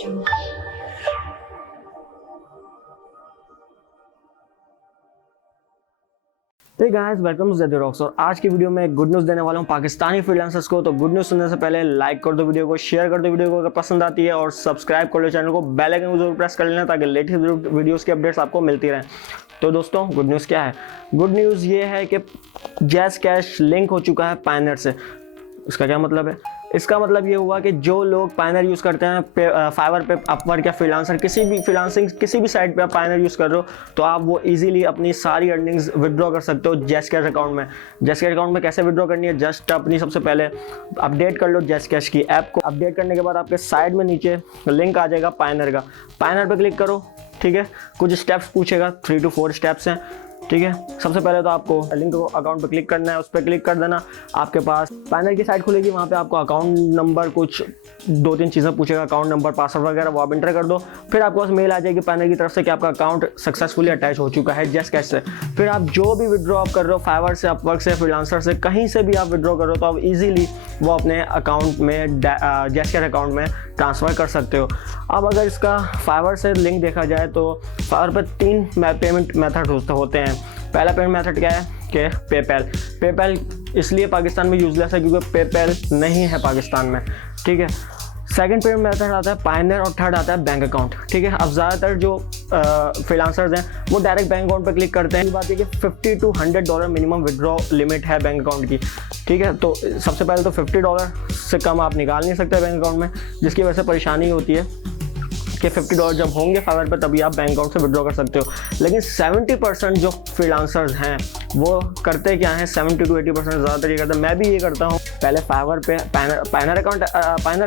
Hey guys, welcome to Xerox. और आज की वीडियो में एक गुड न्यूज़ देने वाला हूँ पाकिस्तानी फ्रीलांसर्स को। तो गुड न्यूज़ सुनने से पहले लाइक कर दो वीडियो को, शेयर कर दो वीडियो को अगर पसंद आती है, और सब्सक्राइब कर लो चैनल को, बेल आइकन को जरूर प्रेस कर लेना ताकि लेटेस्ट वीडियोस की अपडेट्स आपको मिलती रहें। तो दोस्तों, गुड न्यूज़ क्या है? गुड न्यूज़ ये है कि जैज़ कैश लिंक हो चुका है पायनियर से। इसका क्या मतलब है? इसका मतलब ये हुआ कि जो लोग पायनियर यूज़ करते हैं, फाइवर पे, अपवर्क या फ्रीलांसर, किसी भी फ्रीलांसिंग किसी भी साइट पे आप पायनियर यूज़ कर रहे हो, तो आप वो इजीली अपनी सारी अर्निंग्स विड्रॉ कर सकते हो जैज़कैश अकाउंट में। जैज़कैश अकाउंट में कैसे विड्रॉ करनी है? जस्ट अपनी सबसे पहले अपडेट कर लो जैज़कैश की ऐप को। अपडेट करने के बाद आपके साइड में नीचे लिंक आ जाएगा पायनियर का। पायनियर पर क्लिक करो, ठीक है। कुछ स्टेप्स पूछेगा, 3 to 4 स्टेप्स हैं, ठीक है। सबसे पहले तो आपको लिंक को अकाउंट पे क्लिक करना है, उस पर क्लिक कर देना। आपके पास पायनियर की साइट खुलेगी, वहाँ पे आपको अकाउंट नंबर, कुछ 2-3 चीज़ें पूछेगा, अकाउंट नंबर, पासवर्ड वगैरह, वो आप इंटर कर दो। फिर आपके पास मेल आ जाएगी पायनियर की तरफ से कि आपका अकाउंट सक्सेसफुली अटैच हो चुका है जैज़कैश से। फिर आप जो भी विड्रॉ आप कर रहे हो, फाइवर से, अपवर्क से, फ्रीलांसर से, कहीं से भी आप विड्रॉ कर रहे हो, तो आप ईजिली वो अपने अकाउंट में, जैज़कैश अकाउंट में ट्रांसफ़र कर सकते हो। अब अगर इसका फाइवर से लिंक देखा जाए तो फाइवर पर 3 पेमेंट मेथड होते हैं। पहला पेमेंट मेथड क्या है कि पेपैल। पेपैल इसलिए पाकिस्तान में यूजलेस है क्योंकि पेपैल नहीं है पाकिस्तान में, ठीक है। सेकंड पेमेंट मेथड आता है पायनियर, और थर्ड आता है बैंक अकाउंट, ठीक है। अब ज़्यादातर जो फ्रीलांसर्स हैं वो डायरेक्ट बैंक अकाउंट पर क्लिक करते हैं। ये बात है कि $50 to $100 मिनिमम विड्रॉ लिमिट है बैंक अकाउंट की, ठीक है। तो सबसे पहले तो $50 से कम आप निकाल नहीं सकते बैंक अकाउंट में, जिसकी वजह से परेशानी होती है कि $50 जब होंगे फाइवर पे तभी आप बैंक अकाउंट से विड्रॉ कर सकते हो। लेकिन 70% जो फ्रीलांसर्स हैं वो करते क्या हैं, 70 to 80% ज़्यादातर ये करते हैं। मैं भी ये करता हूँ। पहले फाइवर पे पायनियर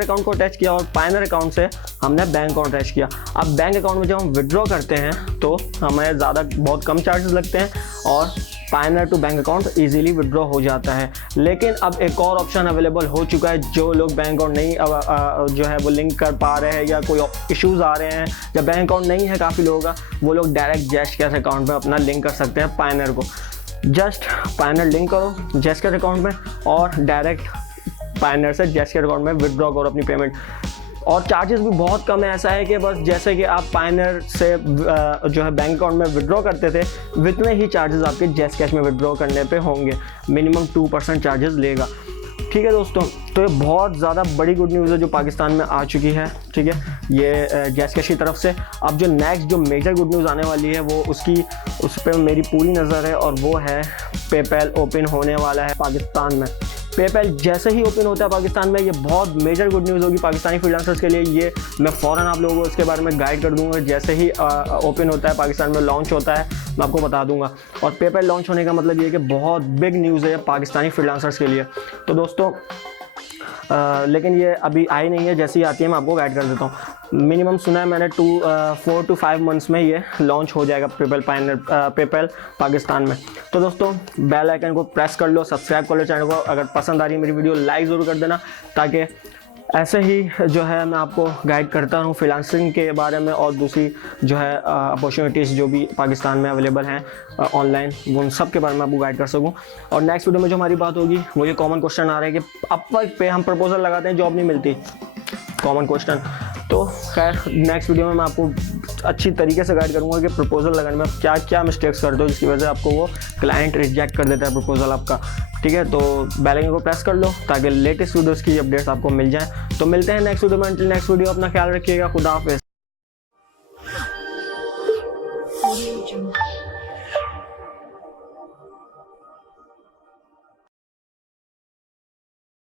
अकाउंट को अटैच किया, और पायनियर अकाउंट से हमने बैंक अकाउंट अटैच किया। अब बैंक अकाउंट में जब हम विड्रॉ करते हैं तो हमें बहुत कम चार्जेस लगते हैं, और Payoneer to bank account easily withdraw हो जाता है। लेकिन अब एक और ऑप्शन अवेलेबल हो चुका है। जो लोग बैंक अकाउंट नहीं जो है वो लिंक कर पा रहे हैं, या कोई इश्यूज़ आ रहे हैं, या बैंक अकाउंट नहीं है काफ़ी लोगों का, वो लोग डायरेक्ट जैज़कैश अकाउंट में अपना लिंक कर सकते हैं पायनियर को। जस्ट पायनियर लिंक करो जैज़कैश अकाउंट में, और डायरेक्ट पायनियर से जैज़कैश अकाउंट में विड्रॉ करो अपनी पेमेंट। और चार्जेस भी बहुत कम है। ऐसा है कि बस जैसे कि आप पायनियर से जो है बैंक अकाउंट में विड्रॉ करते थे, उतने ही चार्जेस आपके जैज़कैश में विड्रॉ करने पे होंगे। मिनिमम 2% चार्जेस लेगा, ठीक है दोस्तों। तो ये बहुत ज़्यादा बड़ी गुड न्यूज़ है जो पाकिस्तान में आ चुकी है, ठीक है, ये जैज़कैश की तरफ से। अब जो नेक्स्ट जो मेजर गुड न्यूज़ आने वाली है वो उस पर मेरी पूरी नज़र है, और वो है पेपैल ओपन होने वाला है पाकिस्तान में। पेपैल जैसे ही ओपन होता है पाकिस्तान में, ये बहुत मेजर गुड न्यूज़ होगी पाकिस्तानी फ्रीलांसर्स के लिए। ये मैं फ़ौरन आप लोगों को इसके बारे में गाइड कर दूंगा। जैसे ही ओपन होता है पाकिस्तान में, लॉन्च होता है, मैं आपको बता दूंगा। और पेपैल लॉन्च होने का मतलब ये है कि बहुत बिग न्यूज़ है पाकिस्तानी फ्रीलांसर्स के लिए। तो दोस्तों, लेकिन ये अभी आई नहीं है, जैसे ही आती है मैं आपको गाइड कर देता हूँ। मिनिमम सुना है मैंने 4 to 5 मंथ्स में ये लॉन्च हो जाएगा पेपैल पाकिस्तान में। तो दोस्तों, बेल आइकन को प्रेस कर लो, सब्सक्राइब कर लो चैनल को। अगर पसंद आ रही है मेरी वीडियो, लाइक ज़रूर कर देना, ताकि ऐसे ही जो है मैं आपको गाइड करता रहूँ फ्रीलांसिंग के बारे में, और दूसरी जो है अपॉर्चुनिटीज़ जो भी पाकिस्तान में अवेलेबल हैं ऑनलाइन, वो उन सब के बारे में आपको गाइड कर सकूँ। और नेक्स्ट वीडियो में जो हमारी बात होगी, वो ये कॉमन क्वेश्चन आ रहा है कि अपवर्क पे हम प्रपोजल लगाते हैं, जॉब नहीं मिलती, कॉमन क्वेश्चन। तो खैर, नेक्स्ट वीडियो में मैं आपको अच्छी तरीके से गाइड करूँगा कि प्रपोजल लगाने में क्या क्या मिस्टेक्स करते हो जिसकी वजह से आपको वो क्लाइंट रिजेक्ट कर देता है प्रपोजल आपका, ठीक है। तो बेल आइकन को प्रेस कर लो ताकि लेटेस्ट वीडियोस की अपडेट्स आपको मिल जाएं। तो मिलते हैं नेक्स्ट वीडियो में। अंटिल नेक्स्ट वीडियो, अपना ख्याल रखिएगा। खुदा हाफिज़।